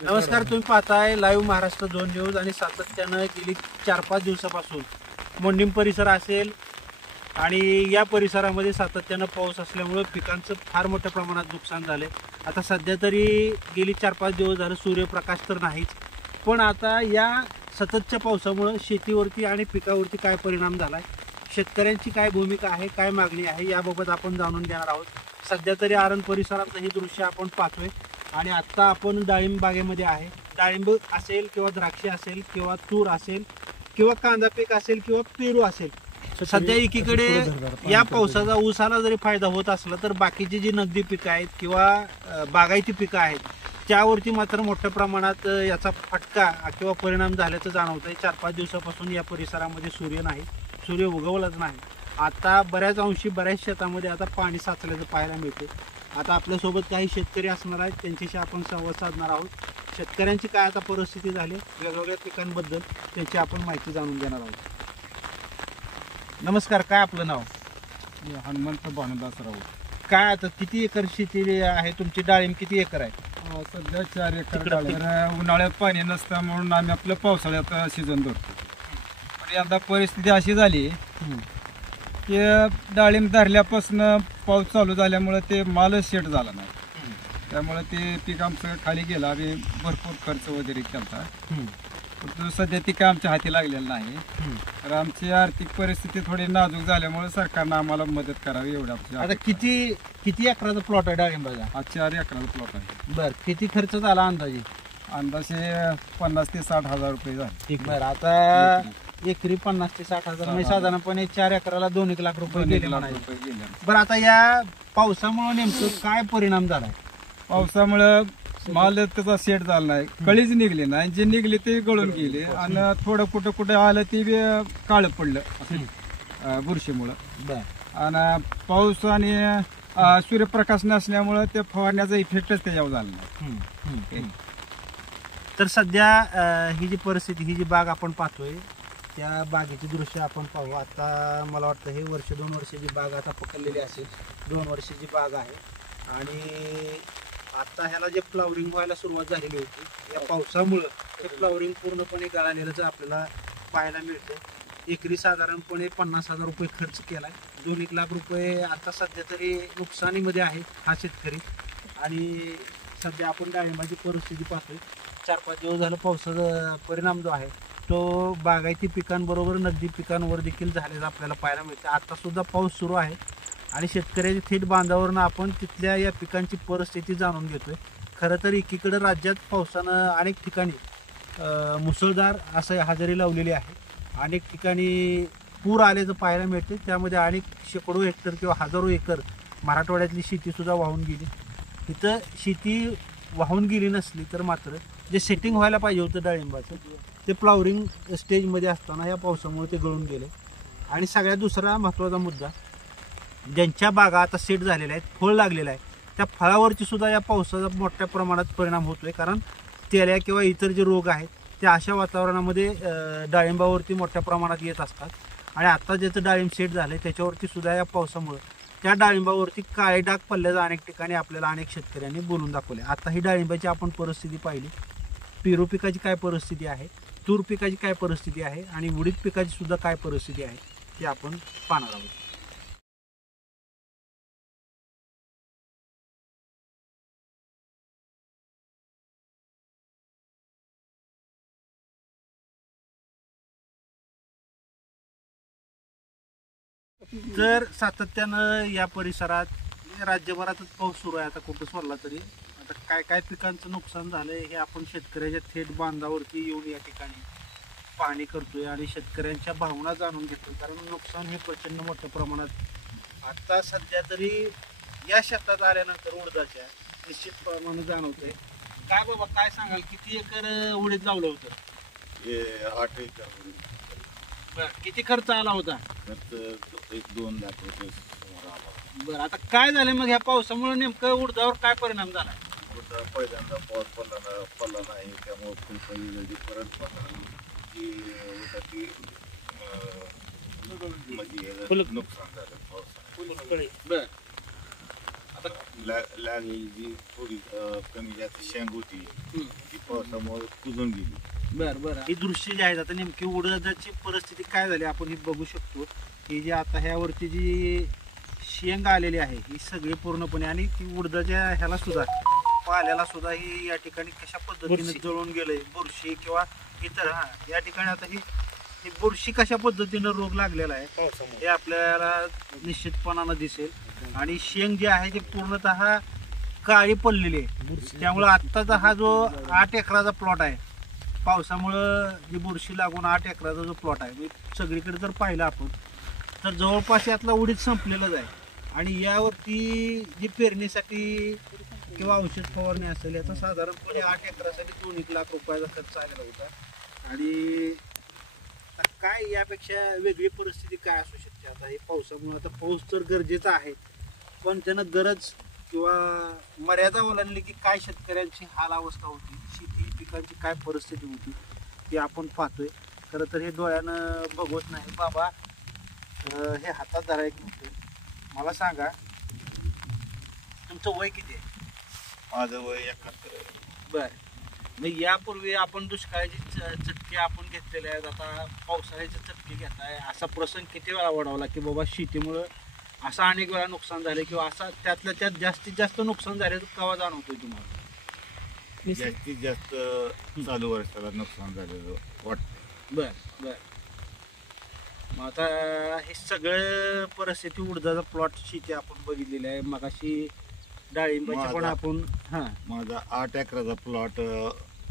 नमस्कार, तुम्ही पाहताय लाईव्ह महाराष्ट्र 2 न्यूज आणि सातत्यानं गेली 4-5 दिवसापासून मोंडीम परिसर असेल आणि या परिसरामध्ये सातत्यानं पाऊस असल्यामुळे पिकांचं फार मोठ्या प्रमाणात नुकसान झाले। आता सध्या तरी गेली 4-5 दिवस झाले सूर्यप्रकाश तर नाहीच, पण आता या सततच्या पावसामुळे शेतीवरती आणि पिकावरती काय परिणाम झालाय, शेतकऱ्यांची काय भूमिका आहे, काय मागणी आहे याबाबत आपण जाणून घेणार आहोत। सध्या तरी आरण परिसरातलं हे दृश्य आपण पाहतोय आणि आता आपण डाळिंब बागेमध्ये आहे। डाळिंब असेल किंवा द्राक्षे असेल किंवा तूर असेल किंवा कांदा पीक असेल किंवा पेरू असेल, सध्या एकीकडे या पावसाचा ऊसाला जरी फायदा होत असला तर बाकीची जी नगदी पिकं आहेत किंवा बागायती पिकं आहेत त्यावरती मात्र मोठ्या प्रमाणात याचा फटका किंवा परिणाम झाल्याचं जाणवतंय। 4-5 दिवसापासून या परिसरामध्ये सूर्य नाही, सूर्य उगवलाच नाही। आता बऱ्याच अंशी बऱ्याच शेतामध्ये आता पाणी साचल्याचं पाहायला मिळते। आता आपल्यासोबत काही शेतकरी असणार आहेत, त्यांच्याशी आपण संवाद साधणार आहोत। शेतकऱ्यांची काय आता परिस्थिती झाली, वेगवेगळ्या पिकांबद्दल त्यांची आपण माहिती जाणून घेणार आहोत। नमस्कार, काय आपलं नाव? हनुमंत भानुदास राऊत. काय आता किती एकर शेती आहे तुमची? डाळिंब किती एकर आहे? सध्या 4 एकर डाळिंब. उन्हाळ्यात पाणी नसतं म्हणून आम्ही आपलं पावसाळ्यात सीझन धरतो. पण यंदा परिस्थिती अशी झाली की डाळिंब धरल्यापासून पाऊस चालू झाल्यामुळे ते मालच सेट झाला नाही, त्यामुळे ते पीक आमचं खाली गेलं। आम्ही भरपूर खर्च वगैरे केला, पण सध्या ती काय आमच्या हाती लागलेलं नाही। तर आमची आर्थिक परिस्थिती थोडी नाजूक झाल्यामुळे सरकारनं आम्हाला मदत करावी एवढं आमची आता किती एकराचा प्लॉट आहे डाळिंबाचा? हा 4 एकराचा प्लॉट आहे. बर, किती खर्च झाला अंदाजे? अंदाजे 50 ते 60 हजार रुपये झाले. बरं, आता एकरी 50 ते 60 हजार म्हणजे साधारणपणे 4 एकराला 2 लाख रुपये गेले म्हणायचे. बरं, आता या पावसामुळे नेमकं काय परिणाम झालाय? पावसामुळे माल त्याचा सेट झाला नाही, कळीच निघली नाही, जे निघले ते गळून गेले आणि थोडं कुठं कुठं आलं ते काळं पडलं बुरशीमुळं। आणि पाऊस आणि सूर्यप्रकाश नसल्यामुळे ते फवारण्याचा इफेक्टच त्याच्यावर झाला नाही। तर सध्या ही जी परिस्थिती, ही जी बाग आपण पाहतोय त्या बागेची दृश्य आपण पाहू। आता मला वाटतं हे 1-2 वर्षाची बाग आता पकडलेली असेल, 2 वर्षाची बाग आहे आणि आता ह्याला जे फ्लावरिंग व्हायला सुरुवात झालेली होती, या पावसामुळं ते फ्लावरिंग पूर्णपणे गळालेलं आपल्याला पाहायला मिळतं। एकरी साधारणपणे 50,000 रुपये खर्च केलाय, 2 लाख रुपये आता सध्या तरी नुकसानीमध्ये आहे हा शेतकरी। आणि सध्या आपण डाळिंबाची परिस्थिती पाहतोय, 4-5 दिवस झालं पावसाचा परिणाम जो आहे तो बागायती पिकांबरोबर नगदी पिकांवर देखील झालेला आपल्याला पाहायला मिळतं। आता सुद्धा पाऊस सुरू आहे आणि शेतकऱ्याच्या थेट बांधावरनं आपण तिथल्या या पिकांची परिस्थिती जाणून घेतोय। खरं तर एकीकडे राज्यात पावसानं अनेक ठिकाणी मुसळधार असं हजेरी लावलेली आहे, अनेक ठिकाणी पूर आल्याचं पाहायला मिळते। त्यामध्ये अनेक शेकडो हेक्टर किंवा हजारो एकर मराठवाड्यातली शेतीसुद्धा वाहून गेली। इथं शेती वाहून गेली नसली तर मात्र जे सेटिंग व्हायला पाहिजे होतं डाळिंबाचं ते फ्लावरिंग स्टेजमध्ये असताना या पावसामुळे ते गळून गेले। आणि सगळ्यात दुसरा महत्त्वाचा मुद्दा, ज्यांच्या बागा आता सेट झालेल्या आहेत, फळ लागलेलं आहे, त्या फळावरची सुद्धा या पावसाचा मोठ्या प्रमाणात परिणाम होतोय। कारण तेल्या किंवा इतर जे रोग आहेत ते अशा वातावरणामध्ये डाळिंबावरती मोठ्या प्रमाणात येत असतात आणि आता ज्याचं डाळिंब सेट झालं त्याच्यावरती सुद्धा या पावसामुळे त्या डाळिंबावरती काळे डाग पडल्याचं अनेक ठिकाणी आपल्याला अनेक शेतकऱ्यांनी बोलून दाखवले। आता ही डाळिंबाची आपण परिस्थिती पाहिली, पेरू पिकाची काय परिस्थिती आहे, तूर पिकाची काय परिस्थिती आहे आणि उडीद पिकाची सुद्धा काय परिस्थिती आहे ते आपण पाहणार आहोत। जर सातत्यानं या परिसरात राज्यभरातच पाऊस सुरू आहे, आता कुठं सोडला तरी आता काय काय पिकांचं नुकसान झालंय हे आपण शेतकऱ्याच्या थेट बांधावरती येऊन या ठिकाणी पाहणी करतोय आणि शेतकऱ्यांच्या भावना जाणून घेतोय। कारण नुकसान हे प्रचंड मोठ्या प्रमाणात आता सध्या तरी या शेतात आल्यानंतर उडदाच्या निश्चितप्रमाणे जाणवतंय। काय बाबा, काय सांगाल, किती एकर उडीद लावलं होतं? 8 एकर. बरं, किती खर्च आला होता? खर्च 2 लाख रुपये समोर आला। बरं, आता काय झालं मग ह्या पावसामुळे नेमकं उडदावर काय परिणाम झाला? पहिल्यांदा पाऊस पडला नाही, त्यामुळे फुलकळी परत म्हणजे नुकसान झालं पावसाने। बरं, लागलेली जी थोडी कमी जास्त शेंग होती ती पावसामुळे कुजून गेली. बर बर ही दृश्य जी आहेत आता नेमकी उडदाची परिस्थिती काय झाली आपण ही बघू शकतो की जी आता ह्यावरती जी शेंग आलेली आहे ही सगळी पूर्णपणे आणि ती उडदाच्या ह्याला सुद्धा पाल्याला सुद्धा ही या ठिकाणी कशा पद्धतीने जळून गेलंय बुरशी किंवा इतर या ठिकाणी आता ही बुरशी कशा पद्धतीनं रोग लागलेला आहे हे आपल्याला निश्चितपणानं दिसेल आणि शेंग जी आहे ती पूर्णतः काळी पडलेली आहे. त्यामुळे आत्ताचा हा जो 8 एकराचा प्लॉट आहे पावसामुळं जी बुरशी लागून 8 एकराचा जो प्लॉट आहे मी सगळीकडे जर पाहिलं आपण तर जवळपास यातला उडीद संपलेलाच आहे आणि यावरती जी पेरणीसाठी किंवा औषध फवारणी असेल याचा साधारणपणे 8 एकरासाठी 2-1 लाख रुपयाचा खर्च आलेला होता आणि काय यापेक्षा वेगळी परिस्थिती काय असू शकते. आता हे पावसामुळे आता पाऊस तर गरजेचा आहे पण त्यानं गरज किंवा मर्यादा ओलांडली की काय शेतकऱ्यांची हाल अवस्था होती शेती पिकांची काय परिस्थिती होती ती आपण पाहतोय. खरं तर हे डोळ्यानं बघवत नाही बाबा हे हातात धरा एक मिनिट मला सांगा तुमचं वय किती आहे? माझं वय 71 आहे. बर मग यापूर्वी आपण दुष्काळाची चटके आपण घेतलेले आहेत आता पावसाळ्याचे चटके घेताय असा प्रसंग किती वेळा ओढवला की बाबा शेतीमुळं असं अनेक वेळा नुकसान झाले किंवा असा त्यातल्या त्यात जास्तीत जास्त नुकसान झाले तर केव्हा जाणवतोय तुम्हाला? जास्तीत जास्त चालू वर्षाला नुकसान झालेलं वाटतं. बर बर मग आता हे सगळं परिस्थिती उडदाचा प्लॉट शेती आपण बघितलेली आहे मगाशी डाळिंबाची पण आपण माझा 8 एकराचा प्लॉट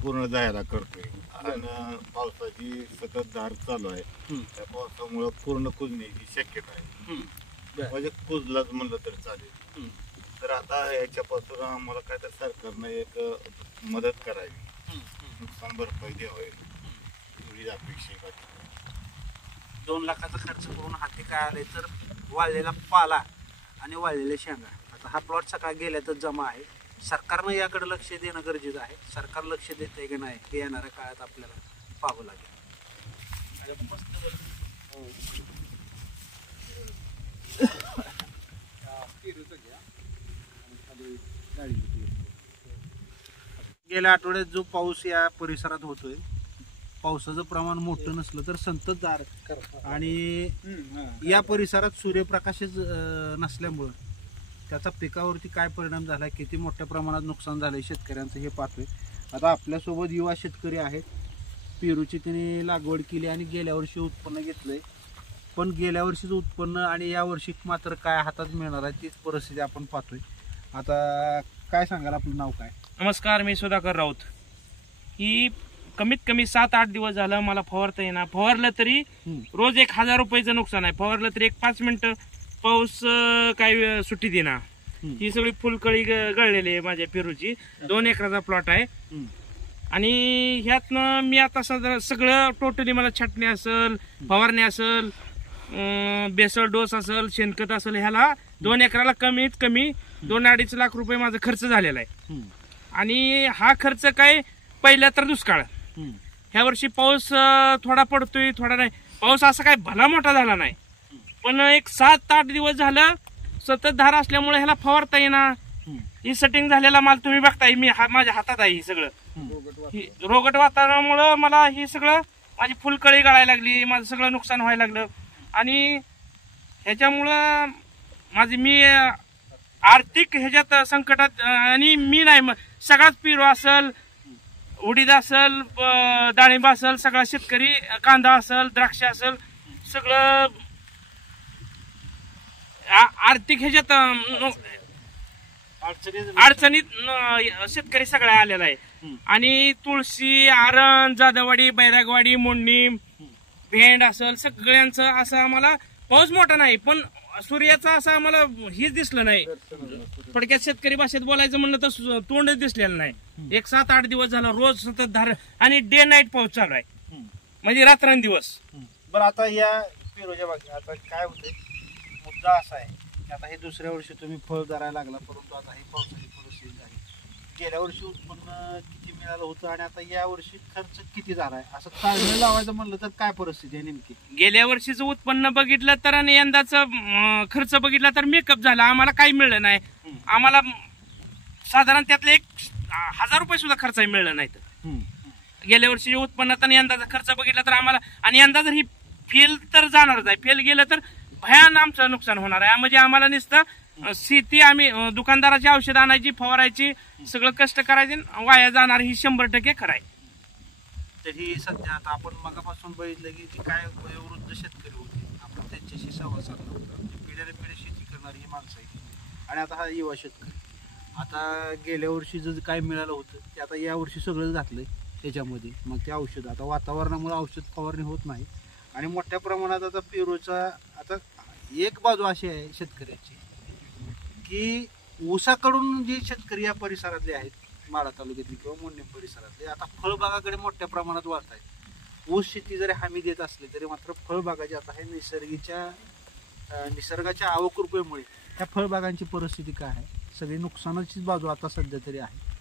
पूर्ण जायला करतोय आणि पावसाची सतत धार चालू आहे त्या पावसामुळे पूर्ण कुजण्याची शक्यता आहे. म्हणजे कुजलाच म्हणलं तरी चालेल. तर आता याच्यापासून आम्हाला काय तर सरकारनं एक मदत करावी नुकसान भरपाई द्यावी एवढी अपेक्षा. 2 लाखाचा खर्च करून हाती काय आले तर वाळलेला पाला आणि वाळलेल्या शेंगा आता हा प्लॉट सकाळ गेल्यातच जमा आहे. सरकारनं याकडे लक्ष देणं गरजेचं आहे. सरकार लक्ष देत आहे की नाही हे येणाऱ्या काळात आपल्याला पाहावं लागेल. गेल्या आठवड्यात जो पाऊस या परिसरात होतोय पावसाचं प्रमाण मोठं नसलं तर संततधार आणि या परिसरात सूर्यप्रकाशच नसल्यामुळं त्याचा पिकावरती काय परिणाम झाला किती मोठ्या प्रमाणात नुकसान झालंय शेतकऱ्यांचं हे पाहतोय. आता आपल्यासोबत युवा शेतकरी आहेत पेरूची त्यांनी लागवड केली आणि गेल्या वर्षी उत्पन्न घेतलंय पण गेल्या वर्षीचं उत्पन्न आणि या वर्षी मात्र काय हातात मिळणार आहे तीच परिस्थिती आपण पाहतोय. आता काय सांगाल आपलं नाव काय? नमस्कार मी सुधाकर राऊत. ही कमीत कमी 7-8 दिवस झालं मला फवारता येणार फवारलं तरी रोज 1000 रुपयाचं नुकसान आहे. फवारलं तरी 1-5 मिनिटं पाऊस काय सुट्टी देणार. ही सगळी फुलकळी गळलेली आहे माझ्या पेरूची 2 एकराचा प्लॉट आहे आणि ह्यातनं मी आता सगळं टोटली मला छाटणी असेल फवारणी असेल बेसल डोस असेल शेणखत असेल ह्याला 2 एकराला कमीत कमी 2-2.5 लाख रुपये माझा खर्च झालेला आहे. आणि हा खर्च काय पहिला तर दुष्काळ ह्या वर्षी पाऊस थोडा पडतोय थोडा नाही. पाऊस असा काय भला मोठा झाला नाही पण एक 7-8 दिवस झालं सतत धार असल्यामुळे ह्याला फवारता येणार. ही सेटिंग झालेला माल तुम्ही बघताय मी माझ्या हातात आहे. ही सगळं रोगट वातावरणामुळं मला ही सगळं माझी फुलकळी गळायला लागली माझं सगळं नुकसान व्हायला लागलं आणि ह्याच्यामुळं माझी मी आर्थिक ह्याच्यात संकटात आणि मी नाही सगळाच पेरू असेल उडीद असेल डाळिंब असेल सगळा शेतकरी कांदा असेल द्राक्ष असेल सगळं आर्थिक ह्याच्यात अडचणीत शेतकरी सगळा आलेला आहे. आणि तुळशी आरण जाधववाडी बैरागवाडी मोडणी भेंड असेल सगळ्यांचं असं आम्हाला पाऊस मोठा नाही पण सूर्याचं असं आम्हाला हेच दिसलं नाही. थोडक्यात शेतकरी भाषेत बोलायचं म्हणलं तर तोंडच दिसलेलं नाही. 7-8 दिवस झाला रोज सतत धार आणि डे नाईट पाऊस चालू आहे म्हणजे रात्रंदिवस. बरं आता या पेरूच्या बाकी आता काय होतंय मुद्दा असा आहे की आता हे दुसऱ्या वर्षी तुम्ही फळ धरायला लागला परंतु आता ही पावसाची परिस्थिती झाली. गेल्या वर्षी उत्पन्न किती मिळालं होतं आणि आता या वर्षी खर्च किती झालाय असं ताळमेळ लावायचं म्हणलं तर काय परिस्थिती आहे नेमकी? गेल्या वर्षीचं उत्पन्न बघितलं तर आणि यंदाचं खर्च बघितला तर मेकअप झाला आम्हाला काही मिळलं नाही. आम्हाला साधारण त्यातले 1000 रुपये सुद्धा खर्च मिळला नाही. तर गेल्या वर्षी उत्पन्नात आणि यंदाचा खर्च बघितला तर आम्हाला, आणि यंदा जर ही फेल तर जाणारच आहे, फेल गेलं तर भयान आमचं नुकसान होणार आहे. म्हणजे आम्हाला नुसतं शेती, आम्ही दुकानदाराची औषध आणायची, फवारायची, सगळं कष्ट करायचे, वाया जाणार ही 100% खरं आहे. तर ही सध्या आता आपण मगापासून बघितलं की जी काय वयोवृद्ध शेतकरी होते, आपण त्यांच्याशी संवाद साधला होता. पिढ्याने पिढी शेती करणारी ही माणसं आहे, आणि आता हा युवा शेतकरी. आता गेल्या वर्षी जर काय मिळालं होतं ते आता या वर्षी सगळंच घातलंय त्याच्यामध्ये. मग ते औषध, आता वातावरणामुळे औषध फवारणी होत नाही, आणि मोठ्या प्रमाणात आता पेरूचा, आता एक बाजू अशी आहे शेतकऱ्याची की ऊसाकडून जे शेतकरी या परिसरातले आहेत, माढा तालुक्यातले किंवा मोडणी परिसरातले, आता फळबागाकडे मोठ्या प्रमाणात वळत आहेत. ऊस शेती जरी हमी देत असली तरी मात्र फळबागाची आता हे निसर्गाच्या आवकृपेमुळे त्या फळबागांची परिस्थिती काय आहे, सगळी नुकसानाचीच बाजू आता सध्या तरी आहे.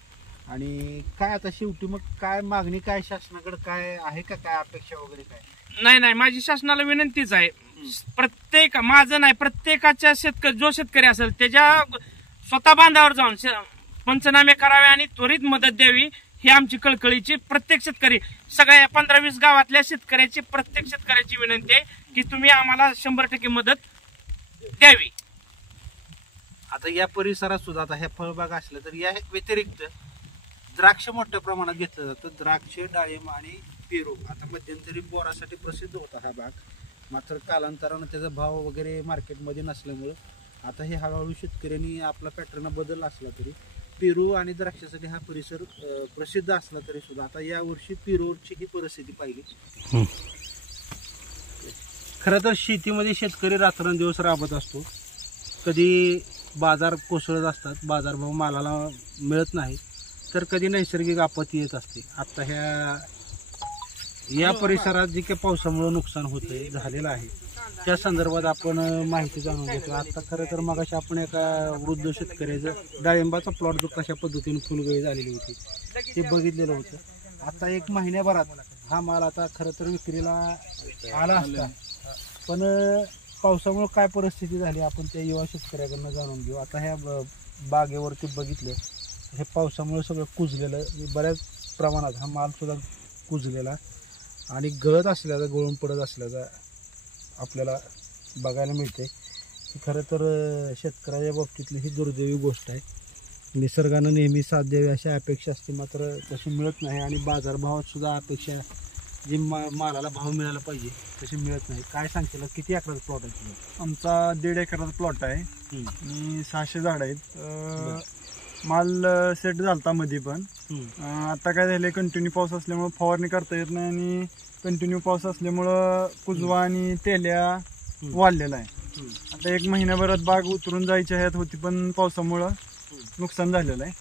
आणि काय आता शेवटी मग काय मागणी, काय शासनाकडे काय आहे का, काय अपेक्षा वगैरे काय? नाही, माझी शासनाला विनंतीच आहे, माझं नाही, प्रत्येकाच्या जो शेतकरी असेल त्याच्या स्वतः बांधावर जाऊन पंचनामे करावे आणि त्वरित मदत द्यावी, ही आमची कळकळीची प्रत्येक शेतकरी, सगळ्या 15-20 गावातल्या शेतकऱ्याची, प्रत्येक शेतकऱ्याची विनंती आहे की तुम्ही आम्हाला 100% मदत द्यावी. आता या परिसरात सुद्धा आता ह्या फळबाग असल्या तर या व्यतिरिक्त द्राक्ष मोठ्या प्रमाणात घेतलं जातं. द्राक्ष, डाळिंब आणि पेरू. आता मध्यंतरी बोरासाठी प्रसिद्ध होता हा बाग, मात्र कालांतरानं त्याचा भाव वगैरे मार्केटमध्ये नसल्यामुळं आता हे हळूहळू शेतकऱ्यांनी आपला पॅटर्न बदलला असला तरी पेरू आणि द्राक्षासाठी हा परिसर प्रसिद्ध असला तरी सुद्धा आता यावर्षी पेरूची ही परिस्थिती पाहिली. खरं तर शेतीमध्ये शेतकरी रात्रंदिवस राबत असतो. कधी बाजार कोसळत असतात, बाजारभाव मालाला मिळत नाही, तर कधी नैसर्गिक आपत्ती येत असते. आता या परिसरात जे काही पावसामुळे नुकसान होतंय, झालेलं आहे, त्या संदर्भात आपण माहिती जाणून घेतो. आता खरं तर मगाशी आपण एका वृद्ध शेतकऱ्याचं डाळिंबाचा प्लॉट जो कशा पद्धतीने फुलगळी झालेली होती ते बघितलेलं होतं. आता 1 महिन्याभरात हा माल आता खरं तर विक्रीला आला असता, पण पावसामुळे काय परिस्थिती झाली आपण त्या युवा शेतकऱ्याकडनं जाणून घेऊ. आता ह्या बागेवरती बघितलं, हे पावसामुळे सगळं कुजलेलं, बऱ्याच प्रमाणात हा माल सुद्धा कुजलेला आणि गळत असल्याचा, गळून पडत असल्याचा आपल्याला बघायला मिळते. खरं तर शेतकऱ्याच्या बाबतीतली ही दुर्दैवी गोष्ट आहे. निसर्गानं नेहमी साथ द्यावी अशी अपेक्षा असते, मात्र तशी मिळत नाही. आणि बाजारभावात सुद्धा अपेक्षा, जी मालाला भाव मिळायला पाहिजे तशी मिळत नाही. काय सांगतील, किती एकराचा प्लॉट आहे? आमचा 1.5 एकराचा प्लॉट आहे आणि 600 झाड आहेत. माल सेट झालता मध्ये, पण आता काय झालंय, कंटिन्यू पाऊस असल्यामुळे फवारणी करता येत नाही, आणि कंटिन्यू पाऊस असल्यामुळं कुजवा आणि तेल्या वाढलेला आहे. आता 1 महिन्याभरात बाग उतरून जायची ह्यात होती, पण पावसामुळं नुकसान झालेलं आहे.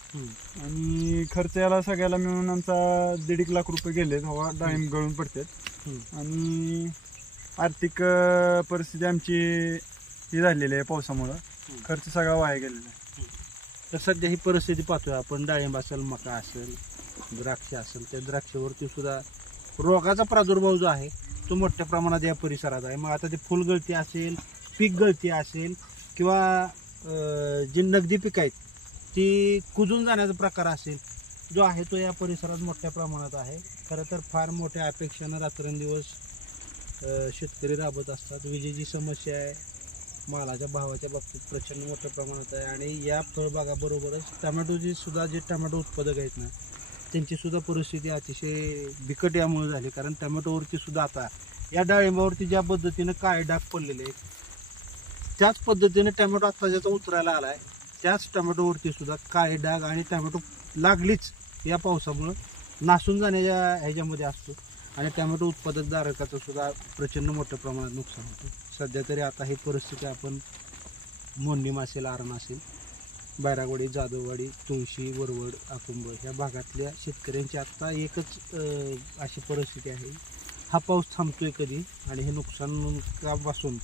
आणि खर्च याला सगळ्याला मिळून आमचा 1.5 लाख रुपये गेलेत. हवा डाळिंब गळून पडतात आणि आर्थिक परिस्थिती आमची ही झालेली आहे पावसामुळं, खर्च सगळा वाया गेलेला आहे. तर सध्या ही परिस्थिती पाहतोय आपण, डाळिंब असेल, मका असेल, द्राक्ष असेल, त्या द्राक्षावरती सुद्धा रोगाचा प्रादुर्भाव जो आहे तो मोठ्या प्रमाणात या परिसरात आहे. मग आता ते फुलगळती असेल, पीक गळती असेल, किंवा जी नगदी पिकं आहेत ती कुजून जाण्याचा प्रकार असेल, जो आहे तो या परिसरात मोठ्या प्रमाणात आहे. खरं तर फार मोठ्या अपेक्षानं रात्रंदिवस शेतकरी राबत असतात. विजेची समस्या आहे, मालाच्या भावाच्या बाबतीत प्रचंड मोठ्या प्रमाणात आहे. आणि या फळबागाबरोबरच टमॅटोची सुद्धा, जे टमॅटो उत्पादक आहेत ना, त्यांची सुद्धा परिस्थिती अतिशय बिकट यामुळे झाली. कारण टमॅटोवरती सुद्धा आता या डाळिंबावरती ज्या पद्धतीनं काळे डाग पडलेले आहेत, त्याच पद्धतीने टमॅटो आता ज्याचा उतरायला आलाय, त्याच टमॅटोवरती सुद्धा काळे डाग आणि टमॅटो लागलीच या पावसामुळं नासून जाण्याच्या ह्याच्यामध्ये असतो. आणि टमॅटो उत्पादकधारकाचं सुद्धा प्रचंड मोठ्या प्रमाणात नुकसान होतं. सध्या तरी आता ही परिस्थिती आपण मोडणीम असेल, आरण असेल, बैरागवाडी, जाधववाडी, तुळशी, वरवड, आकुंभ ह्या भागातल्या शेतकऱ्यांची आता एकच अशी परिस्थिती आहे, हा पाऊस थांबतोय कधी आणि हे नुकसानापासून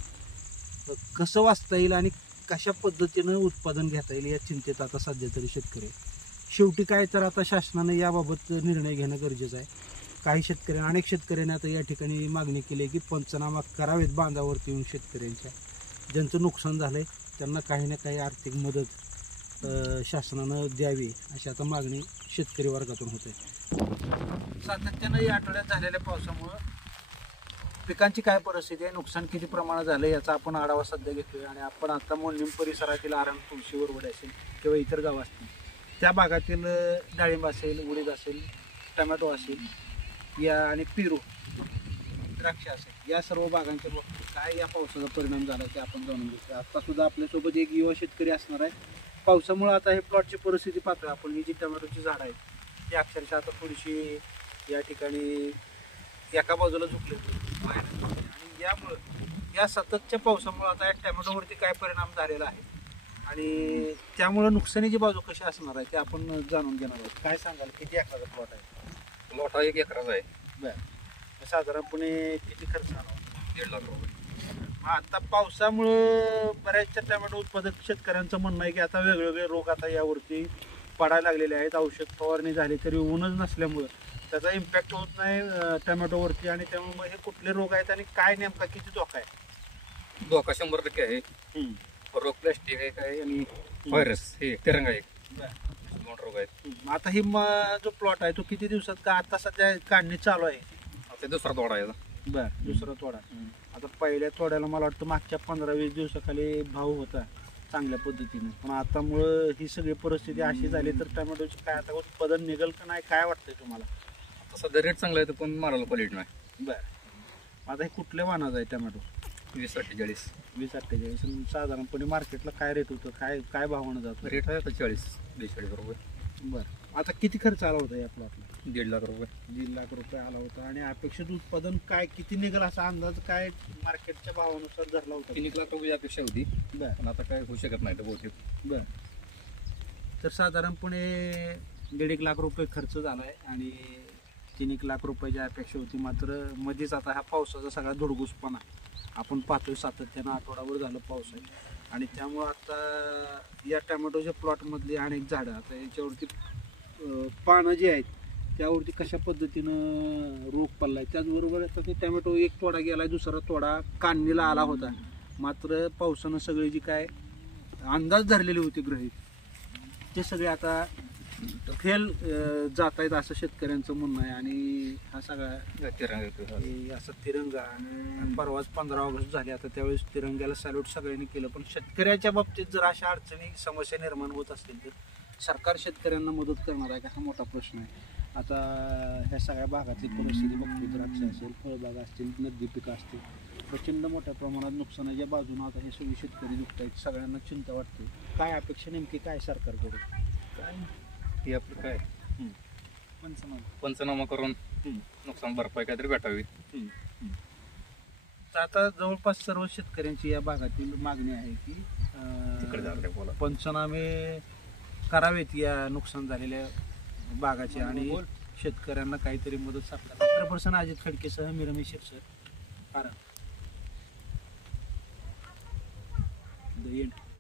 कसं वाचता येईल आणि कशा पद्धतीनं उत्पादन घेता येईल या चिंतेत आता सध्या तरी शेतकरी. शेवटी काय तर आता शासनानं याबाबत निर्णय घेणं गरजेचं आहे. काही शेतकऱ्यांनी, अनेक शेतकऱ्यांनी आता या ठिकाणी मागणी केली आहे की पंचनामा करावेत बांधावरती येऊन शेतकऱ्यांच्या, ज्यांचं नुकसान झालंय त्यांना काही ना काही आर्थिक मदत शासनानं द्यावी अशी आता मागणी शेतकरी वर्गातून होते. सातत्यानं या आठवड्यात झालेल्या पावसामुळं पिकांची काय परिस्थिती आहे, नुकसान किती प्रमाणात झालं याचा आपण आढावा सध्या घेतोय. आणि आपण आता मोडणीम परिसरातील आरण, तुळशी, वरवड असेल किंवा इतर गावं असतील त्या भागातील डाळिंब असेल, उडीद असेल, टमॅटो असेल या आणि पेरू, द्राक्ष असेल या सर्व बागांच्या बाबतीत काय या पावसाचा परिणाम झाला ते आपण जाणून घेतो. आता सुद्धा आपल्यासोबत एक युवा शेतकरी असणार आहे. पावसामुळे आता हे प्लॉटची परिस्थिती पाहतोय आपण. ही जी टमॅटोची झाडं आहेत ती अक्षरशः आता थोडीशी या ठिकाणी एका बाजूला झुकले आणि यामुळं या सततच्या पावसामुळे आता या टमॅटोवरती काय परिणाम झालेला आहे आणि त्यामुळं नुकसानीची बाजू कशी असणार आहे ते आपण जाणून घेणार आहोत. काय सांगाल, किती एकराचा प्लॉट आहे? प्लॉट हा 1 एकराचा आहे. बरं, साधारणपणे किती खर्च आला? 1.5 लाख रुपये. मग आता पावसामुळं बऱ्याचशा टमॅटो उत्पादक शेतकऱ्यांचं म्हणणं आहे की आता वेगवेगळे रोग आता यावरती पडायला लागलेले आहेत. औषध फवारणी झाली तरी ऊनच नसल्यामुळं त्याचा इम्पॅक्ट होत नाही टमॅटोवरती आणि त्यामुळे हे कुठले रोग आहेत आणि काय नेमका किती धोका आहे? धोका 100% आहे. रोग प्लास्टिक आहे काय आणि व्हायरस हे तिरंगा आहे. दोन रोग आहेत. आता ही जो प्लॉट आहे तो किती दिवसात, का आता सध्या काढणी चालू आहे? आता दुसरा तोडा आहे. बर, दुसरा तोडा. आता पहिल्या तोड्याला मला वाटतं मागच्या 15-20 दिवसाखाली भाव होता चांगल्या पद्धतीने, पण आता मुळे ही सगळी परिस्थिती अशी झाली तर टोमॅटोची काय आता उत्पादन निघेल का नाही, काय वाटतंय तुम्हाला? आता सध्या रेट चांगला आहे पण मारायला क्वालिटी नाही. बरं, आता हे कुठल्या वाहनाचं आहे टोमॅटो? 20-48. 20-48. साधारणपणे मार्केटला काय रेट होतं, काय काय भावानं जातो? रेट आहे आता 40-42 रुपये. बरं, आता किती खर्च आला होता या प्लॉटला? 1.5 लाख रुपये. 1.5 लाख रुपये आला होता. आणि अपेक्षित उत्पादन काय किती निघेल असा अंदाज काय मार्केटच्या भावानुसार धरला होता? 3 लाख रुपये अपेक्षा होती. बरं पण आता काय होऊ शकत नाही तर बहुतेक. बरं, तर साधारणपणे 1.5 लाख रुपये खर्च झाला आहे आणि 3 लाख रुपयाची अपेक्षा होती. मात्र मध्येच आता हा पावसाचा सगळा धुडगुसपणा आपण पाहतोय. सातत्यानं आठवडाभर झालं पाऊस आहे आणि त्यामुळं आता या टोमॅटोच्या प्लॉटमधली अनेक झाडं आता याच्यावरती पानं जी आहेत त्यावरती कशा पद्धतीनं रोग पडलाय. त्याचबरोबर आता ते टोमॅटो एक तोडा गेलाय, दुसरा तोडा काढणीला आला होता. मात्र पावसानं सगळी जी काय अंदाज धरलेली होती गृहीत ते सगळे आता फेल जात आहेत असं शेतकऱ्यांचं म्हणणं आहे. आणि हा सगळा तिरंगा असा तिरंगा आणि परवाच 15 ऑगस्ट झाले, आता त्यावेळेस तिरंग्याला सॅल्यूट सगळ्यांनी केलं. पण शेतकऱ्याच्या बाबतीत जर अशा अडचणी समस्या निर्माण होत असतील तर सरकार शेतकऱ्यांना मदत करणार आहे का, हा मोठा प्रश्न आहे. आता ह्या सगळ्या भागातली परिस्थिती बघतो, द्राक्ष असेल, फळबाग असतील, नगदी पिकं असतील, प्रचंड मोठ्या प्रमाणात नुकसानाच्या बाजूने आता हे सगळे शेतकरी दुखत आहेत. सगळ्यांना चिंता वाटते. काय अपेक्षा नेमकी काय सरकारकडून? काय हे आपलं काय पंचनामा करून नुकसान भरपाई काहीतरी भेटावी. तर आता जवळपास सर्व शेतकऱ्यांची या भागातील मागणी आहे की तिकडे पंचनामे करावेत या नुकसान झालेल्या बागाचे आणि शेतकऱ्यांना काहीतरी मदत सरकार. पर्सन अजित खडकेसह मी रमेश शिरसर, कारण द एंड.